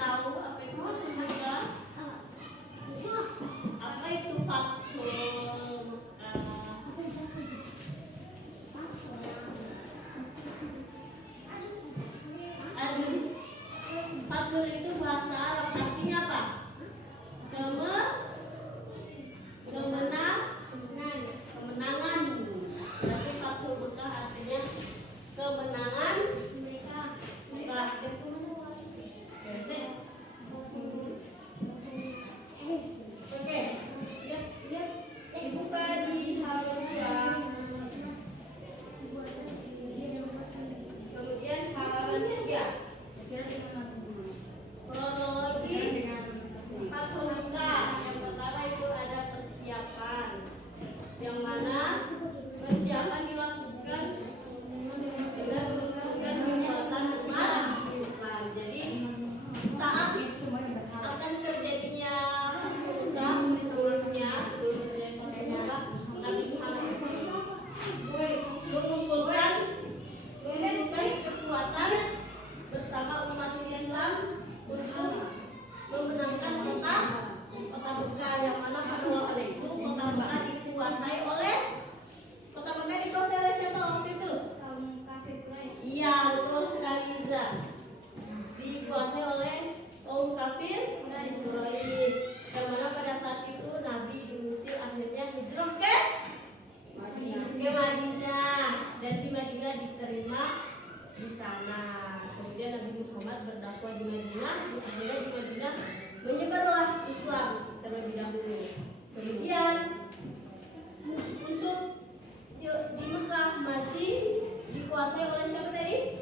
tahu apa itu Fathul Mekah? Apa itu Fathul Mekah? Aduh, Fathul itu bahasa Arab artinya apa? Kemenangan. Berarti Fathul Mekah artinya kemenangan. Oke, lihat dibuka di halaman 2. Kemudian halaman 3. Kronologi Fathul Mekah. Yang pertama itu ada persiapan, yang mana persiapan dilakukan dengan menggunakan kekuatan umat Islam. Jadi saat akan terjadinya Fathul Mekah, sebelumnya Nabi Muhammad itu mengumpulkan kekuatan bersama umat Islam untuk memenangkan kota Mekah, yang mana pada waktu itu kota Mekah dikuasai oleh siapa waktu itu? Iya, betul sekali, Iza. Dikuasai oleh kaum kafir Quraisy. Yang mana pada saat itu Nabi diusir, akhirnya hijrah ke Madinah, dan di Madinah diterima di sana. Kemudian Nabi Muhammad berdakwah di Madinah, akhirnya di Madinah menyebarlah Islam terlebih dahulu. Kemudian untuk di Mekah masih dikuasai oleh siapa tadi?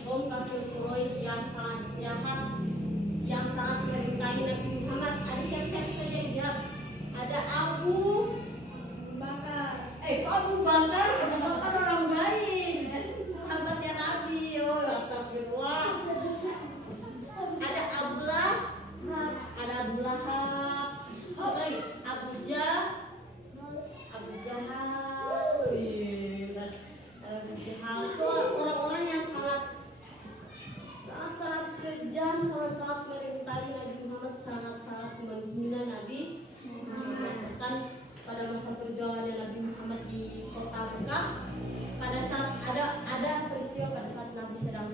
Kaum kafir Quraisy yang sangat jahat, yang sangat merintangi Nabi Muhammad. Ada siapa-siapa saja yang jahat? Ada Abu Bakar orang baik, sahabatnya Nabi. Oh, astagfirullah. Ada Abu Lahab, Abu Jahal itu orang-orang yang sangat kejam, sangat merintangi Nabi Muhammad, sangat menghina Nabi Muhammad. Bahkan pada masa perjuangannya Nabi Muhammad di kota Mekah, pada saat ada peristiwa pada saat Nabi sedang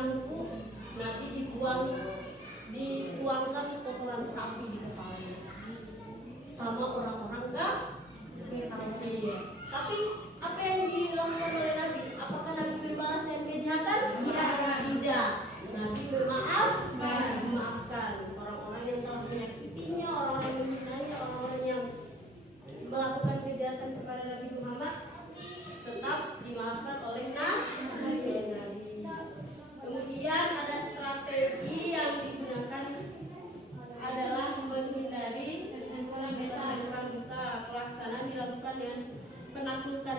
ruku, Nabi dituangkan kotoran sapi di kepalanya sama orang-orang kafir. Tapi apa yang dilakukan oleh Nabi? Apakah Nabi membalas yang kejahatan? Tidak. Nabi memaafkan orang-orang yang telah menyakitinya, orang-orang yang menghina, orang-orang yang melakukan kejahatan kepada Nabi Muhammad, tetap dimaafkan oleh Nabi. Kemudian ada strategi yang digunakan adalah menghindari perang besar. Pelaksanaan dilakukan dengan penaklukan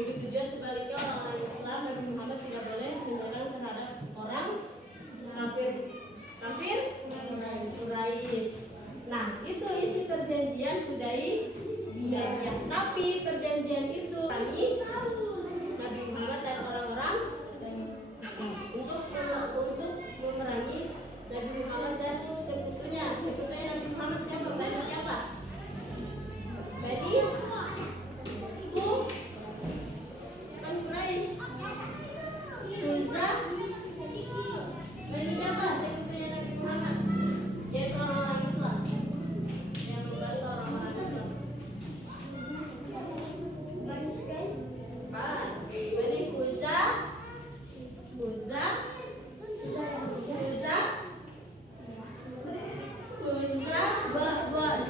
Begitu juga sebaliknya orang-orang Islam, Nabi Muhammad tidak boleh menyerang terhadap orang kafir Quraisy. Nah, itu isi perjanjian Hudaybiyah. Tapi perjanjian itu kami Nabi Muhammad dan orang-orang untuk memerangi Nabi Muhammad dan sekutunya. Sekutunya Nabi Muhammad siapa? Bani siapa? Bani kan Quraisy. Huzah. Bani siapa? Sekutunya Nabi Muhammad, yaitu orang-orang Islam yang membantu orang-orang Islam. Bani Huzah.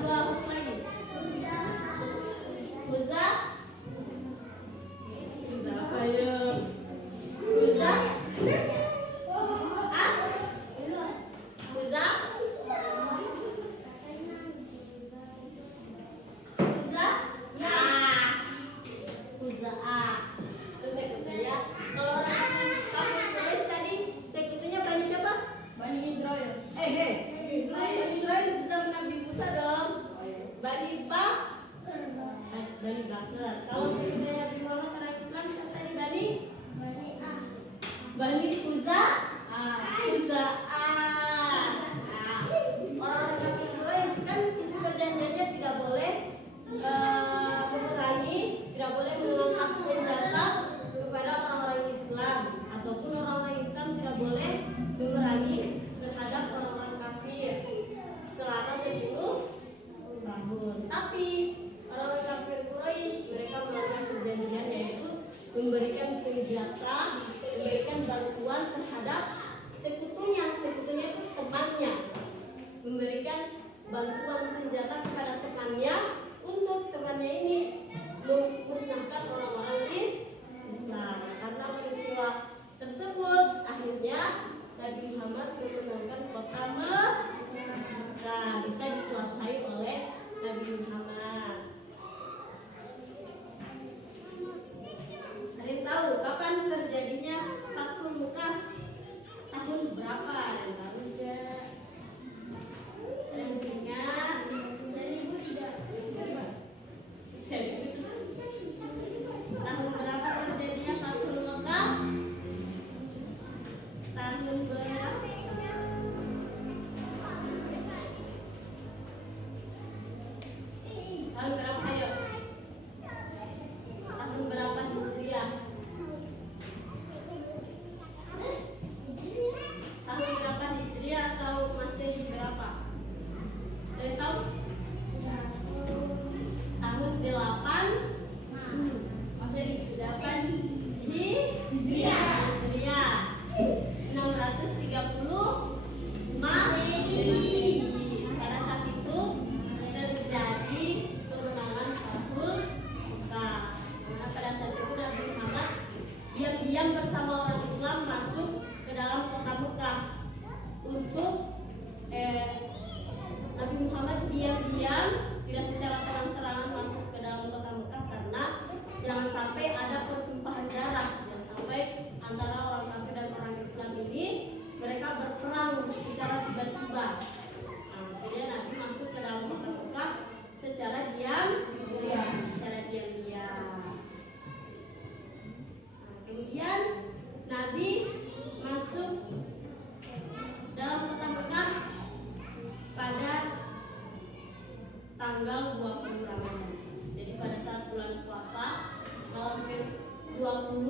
Dua huruf lagi. Huzah apa ya? Huzah Terus sekutunya, kalau orang kafir Quraisy tadi sekutunya Bani siapa? Bani Israel. Bani Israel bisa Nabi Musa dong. Bani Bakar. Kalau sekutunya Nabi Muhammad orang Islam siapa tadi? Bani Huzah. Orang-orang kafir Quraisy kan isi perjanjiannya tidak boleh memerangi, tidak boleh mengangkat senjata kepada orang-orang Islam, ataupun orang-orang Islam tidak boleh memerangi terhadap orang-orang kafir selama 10 tahun. Tapi orang-orang kafir Quraisy mereka melakukan perjanjian, yaitu memberikan senjata, memberikan bantuan terhadap sekutunya itu temannya, memberikan bantuan senjata kepada temannya untuk temannya ini memusnahkan orang-orang Islam. Karena peristiwa tersebut akhirnya Nabi Muhammad memenangkan kota Mekah, bisa dikuasai oleh Nabi Muhammad. Ada yang tahu kapan terjadinya Fathul Mekah? Tahun berapa? Yang tahu enggak? Ada yang ingat? 1003. Tahun berapa terjadinya Fathul Mekah? Tahun berapa? Tahun berapa? Ayo. Tahun berapa Hijriah? Tahun berapa Hijriah atau Masehi berapa? Ada yang tahu? Tahun 8 Hijriah 630 Masehi. Pada saat itu terjadi kemenangan Fathul Mekah. Karena pada saat itu Nabi Muhammad diam-diam bersama orang Islam masuk ke dalam kota Mekah untuk Nabi Muhammad diam-diam, tidak secara terang-terangan masuk ke dalam kota Mekah karena jangan sampai ada pertumpahan darah, jangan sampai antara orang kafir dan orang Islam ini mereka berperang secara tiba-tiba. Kemudian Nabi masuk ke dalam kota Mekah secara diam-diam. Kemudian Nabi masuk dalam kota Mekah pada tanggal 20 Ramadan. Jadi pada saat bulan puasa malam ke-20